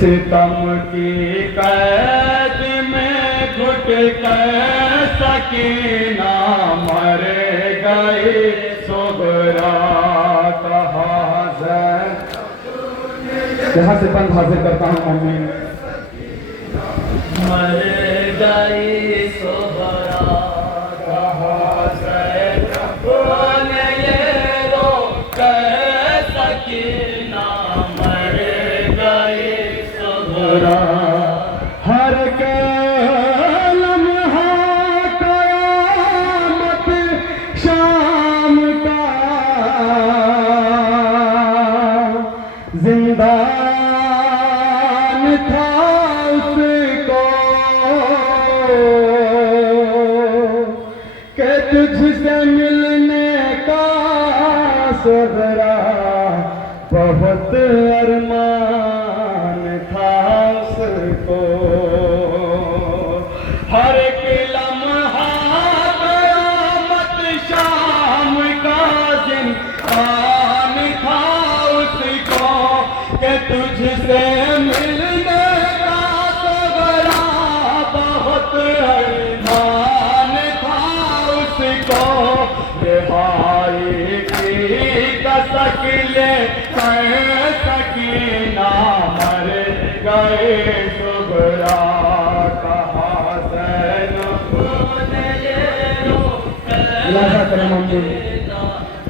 सितम की कैद में घुट कर सकीना मर गई सुगरा कहा यहाँ से बंद हाजिर करता हूँ मम्मी मर गई सुगरा कहा ये रो कर सकीना मर गई सुगरा हर के लम्हा कयामत शाम का जिंदान था उसको कि तुझसे मिलने का सगरा बहुत अरमान था उसको हर एक लम्हा कयामत शाम का जिंदान था उसको कि तुझसे मिलने का सगरा बहुत अरमान था उसको रिहाई की कसकले सकीना मर गए सुगरा कहा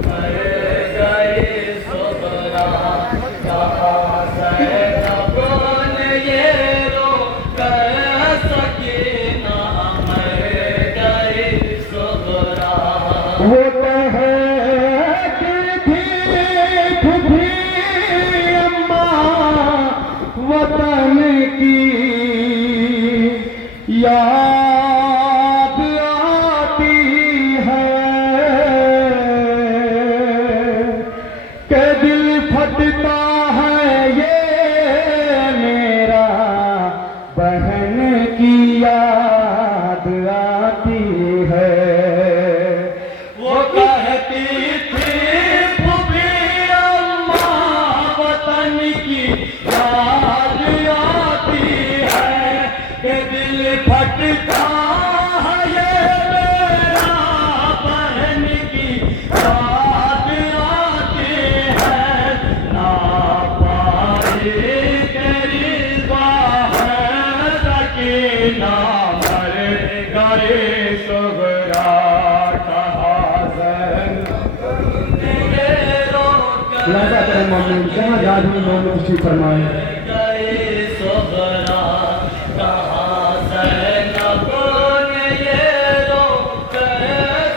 मर गई सुगरा कहा ये रो कर सकीना मर गई सुगरा वो कहती थी अम्मा वतन की याद आती है कि दिल फटता है ये मेरा बहन की याद आती है वो कहती थी फूफी अम्मा वतन की याद आती है कि दिल फटता है ये मेरा बहन की याद आती है ना पाई तेरी बाहर सकीना मर गए सुगरा लाजा करें मोमिन जहाँ जादू मोमिन खुशी फरमाए गए सुगरा कहाँ ज़ैनब ने ये रो कर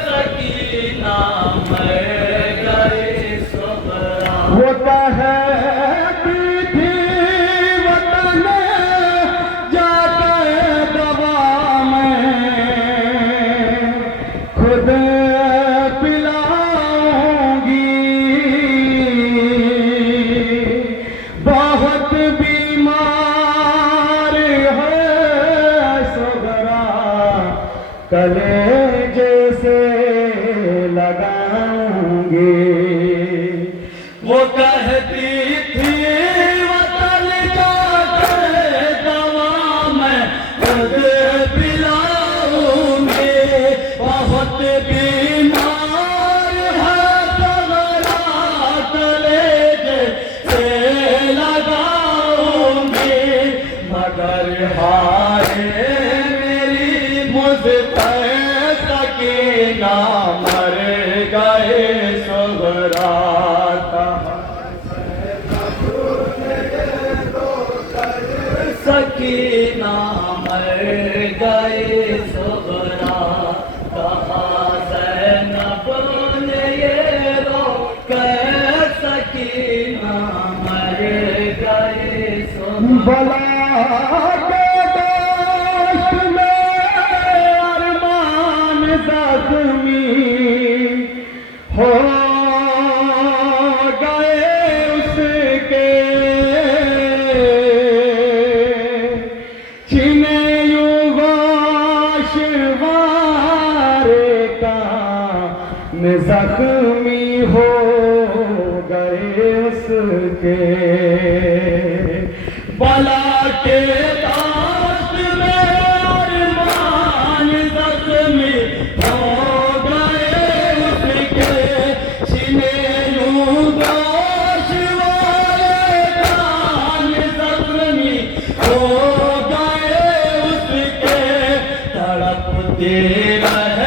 सकीना मर गए सुगरा वो कहती थी वतन जाकर दवा में खुद बहुत बीमार है सुगरा कलेजे से लगाऊंगी वो कहती थी वतन जाकर दवा मैं खुद पिलाऊंगी बहुत बीमार है सुगरा कलेजे से लगाऊंगी मगर हाय मेरी मुझ पर सकीना मर गए सुगरा सकीना मर गए सुगरा कहा ज़ैनब ने ये रो कर सकीना मर गए सुगरा बला के दोस्त में अरमान ज़ख्मी हो गए उसके छिने युवाश वारे का में ज़ख्मी हो गए उसके बला के दास्त में अरमान ज़ख्मी हो गए उसके, सीने यूं गोश वाले कान ज़ख्मी हो गए उसके, तड़पते रह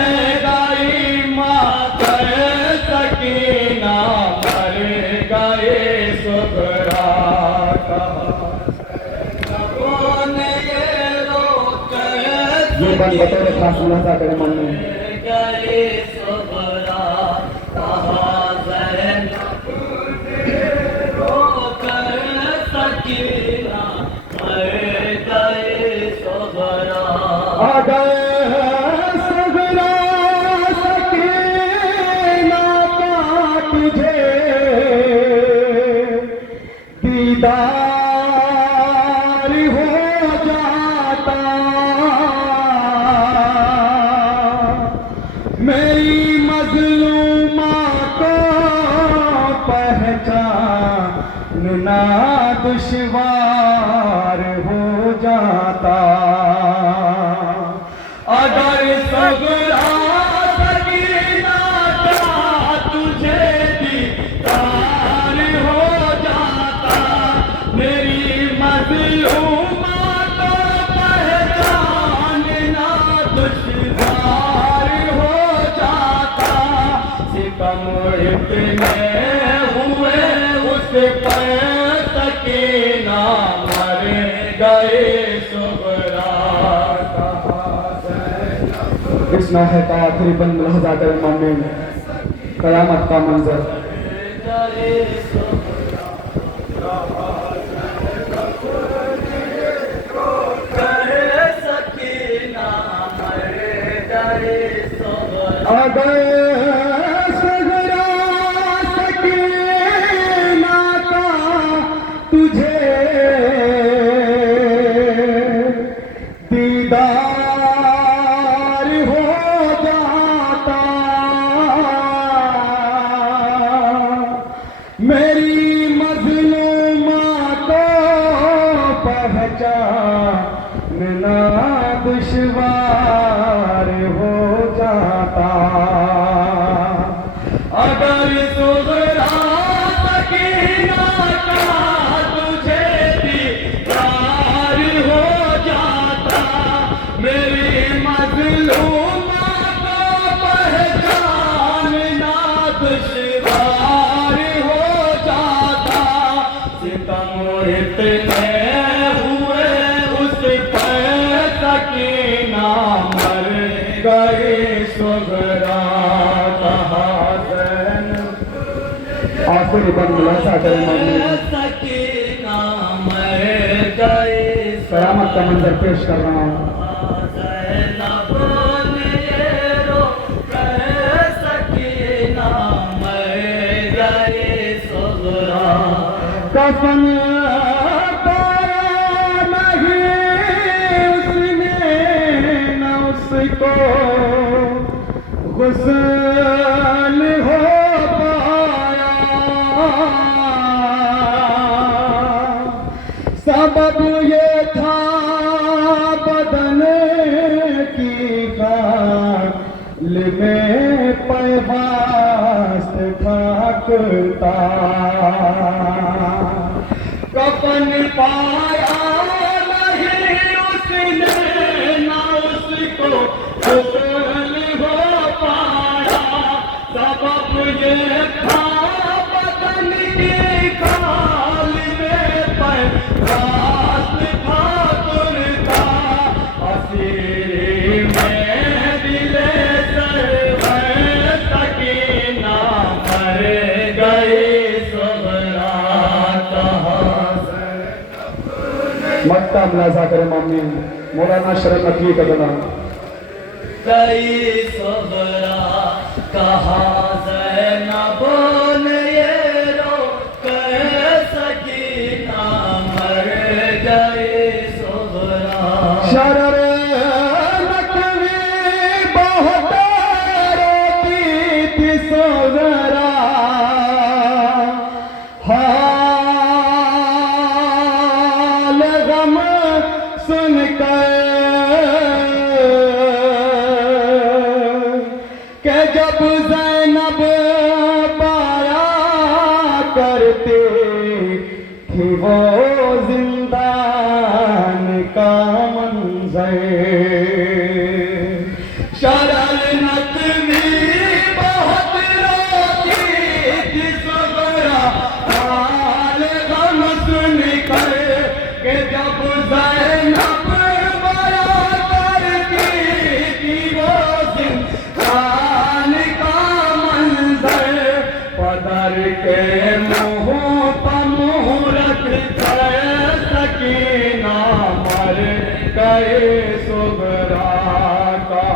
गई मातर सकीना, मर गए सुगरा। ये बन बतौर खास मुलाजा करें मन में गए सुगरा, कहा सकीना, मर गए सुगरा। आ गए सगरा सकीना का तुझे दीदार हो जाता, मेरी मजलूमा को पहचानना दुश्वार हो जाता। अगर सगरा सकीना का तुझे दीदार हो जाता, मेरी मजलूमा को पहचानना दुश्वार हो जाता। सितम इतने हुए उस पर सकीना, मर गए सुगरा। इस नौहे का आखिरी बंद मुलाजा करें मन में कयामत का मंजर। गए सुगरा, गए सकीना, मर गए सुगरा। आ गए सगरा सकीना का तुझे दीदार हो जाता, मेरी मजलूमा को पहचानना दुश्वार हो जाता। अगर सुगरा सकीना का तुझे दीदार हो जाता, मेरी मजलूमा को पहचानना दुश्वार हो जाता। सितम इतने हुए उस पर सकीना, मर गए सुगरा। कहा आखिरी बन मुलाजा करें मन में सकीना, मर गए कयामत का मंजर पेश कर रहा हूँ। सकीना, मर गए सुगरा। कफन पाया नहीं उसने, न उसको गुस्ल हो पाया, सबब ये था बदन की गाल में पैवास्त थाकता। कफन पाया नहीं उसने, ना उसको गुस्ल हो पाया, सबब ये था बदन की गाल में पैवास्त थाकता। असीरी में दिले सरवर सकीना, मर गए सुगरा। मक्का मुलाजा करें मम्मी मौलाना शरफ नकवी का गाना। गई सुगरा, कहा ज़ैनब ने ये रो कर सकीना, मर गए सुगरा। शरर नकवी बहुत रोती थी सुगरा, हाल थी वो